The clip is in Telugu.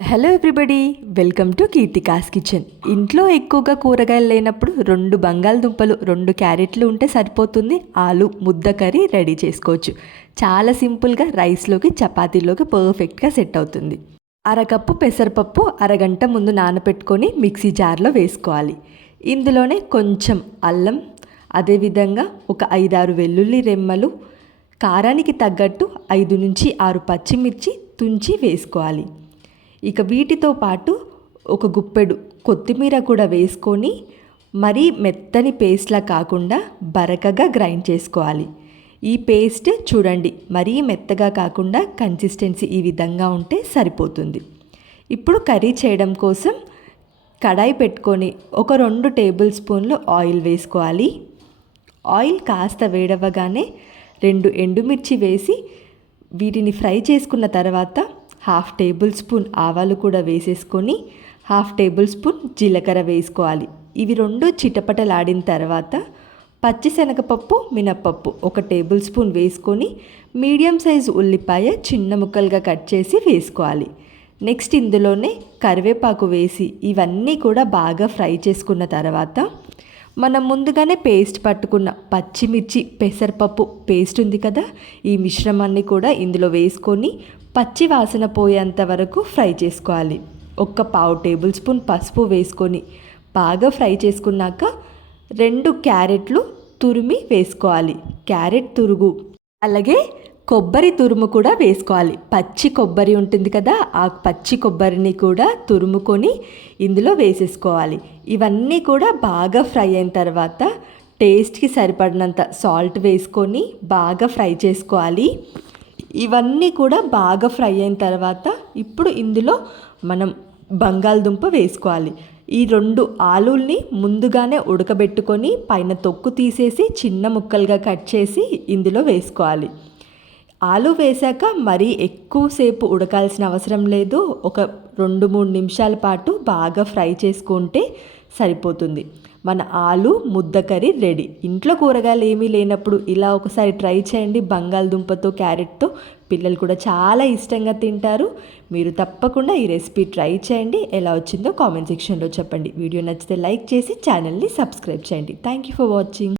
Hello everybody welcome to Keerthika's kitchen ఇంట్లో ఎక్కువగా కూరగాయలు లేనప్పుడు రెండు బంగాళదుంపలు రెండు క్యారెట్లు ఉంటే సరిపోతుంది. ఆలు ముద్ద కర్రీ రెడీ చేసుకోవచ్చు. చాలా సింపుల్గా రైస్లోకి చపాతీలోకి పర్ఫెక్ట్గా సెట్ అవుతుంది. అరకప్పు పెసరపప్పు అరగంట ముందు నానబెట్టుకొని మిక్సీ జార్లో వేసుకోవాలి. ఇందులోనే కొంచెం అల్లం అదేవిధంగా ఒక ఐదారు వెల్లుల్లి రెమ్మలు కారానికి తగ్గట్టు ఐదు నుంచి ఆరు పచ్చిమిర్చి తుంచి వేసుకోవాలి. ఇక వీటితో పాటు ఒక గుప్పెడు కొత్తిమీర కూడా వేసుకొని మరీ మెత్తని పేస్ట్లా కాకుండా బరకగా గ్రైండ్ చేసుకోవాలి. ఈ పేస్ట్ చూడండి మరీ మెత్తగా కాకుండా కన్సిస్టెన్సీ ఈ విధంగా ఉంటే సరిపోతుంది. ఇప్పుడు కర్రీ చేయడం కోసం కడాయి పెట్టుకొని ఒక రెండు టేబుల్ స్పూన్లు ఆయిల్ వేసుకోవాలి. ఆయిల్ కాస్త వేడవగానే రెండు ఎండుమిర్చి వేసి వీటిని ఫ్రై చేసుకున్న తర్వాత హాఫ్ టేబుల్ స్పూన్ ఆవాలు కూడా వేసేసుకొని హాఫ్ టేబుల్ స్పూన్ జీలకర్ర వేసుకోవాలి. ఇవి రెండు చిటపటలాడిన తర్వాత పచ్చిశనగపప్పు మినప్పప్పు ఒక టేబుల్ స్పూన్ వేసుకొని మీడియం సైజు ఉల్లిపాయ చిన్న ముక్కలుగా కట్ చేసి వేసుకోవాలి. నెక్స్ట్ ఇందులోనే కరివేపాకు వేసి ఇవన్నీ కూడా బాగా ఫ్రై చేసుకున్న తర్వాత మనం ముందుగానే పేస్ట్ పట్టుకున్న పచ్చిమిర్చి పెసరపప్పు పేస్ట్ ఉంది కదా ఈ మిశ్రమాన్ని కూడా ఇందులో వేసుకొని పచ్చి వాసన పోయేంత వరకు ఫ్రై చేసుకోవాలి. ఒక్క పావు టేబుల్ స్పూన్ పసుపు వేసుకొని బాగా ఫ్రై చేసుకున్నాక రెండు క్యారెట్లు తురిమి వేసుకోవాలి. క్యారెట్ తురుగు. అలాగే కొబ్బరి తురుము కూడా వేసుకోవాలి. పచ్చి కొబ్బరి ఉంటుంది కదా ఆ పచ్చి కొబ్బరిని కూడా తురుముకొని ఇందులో వేసేసుకోవాలి. ఇవన్నీ కూడా బాగా ఫ్రై అయిన తర్వాత టేస్ట్కి సరిపడినంత సాల్ట్ వేసుకొని బాగా ఫ్రై చేసుకోవాలి. ఇవన్నీ కూడా బాగా ఫ్రై అయిన తర్వాత ఇప్పుడు ఇందులో మనం బంగాళదుంప వేసుకోవాలి. ఈ రెండు ఆలుల్ని ముందుగానే ఉడకబెట్టుకొని పైన తొక్కు తీసేసి చిన్న ముక్కలుగా కట్ చేసి ఇందులో వేసుకోవాలి. ఆలు వేశాక మరీ ఎక్కువసేపు ఉడకాల్సిన అవసరం లేదు. ఒక రెండు మూడు నిమిషాల పాటు బాగా ఫ్రై చేసుకుంటే సరిపోతుంది. మన ఆలు ముద్ద కర్రీ రెడీ. ఇంట్లో కూరగాయలు ఏమీ లేనప్పుడు ఇలా ఒకసారి ట్రై చేయండి. బంగాళదుంపతో క్యారెట్తో. పిల్లలు కూడా చాలా ఇష్టంగా తింటారు. మీరు తప్పకుండా ఈ రెసిపీ ట్రై చేయండి. ఎలా వచ్చిందో కామెంట్ సెక్షన్లో చెప్పండి. వీడియో నచ్చితే లైక్ చేసి ఛానల్ని సబ్స్క్రైబ్ చేయండి. Thank you for watching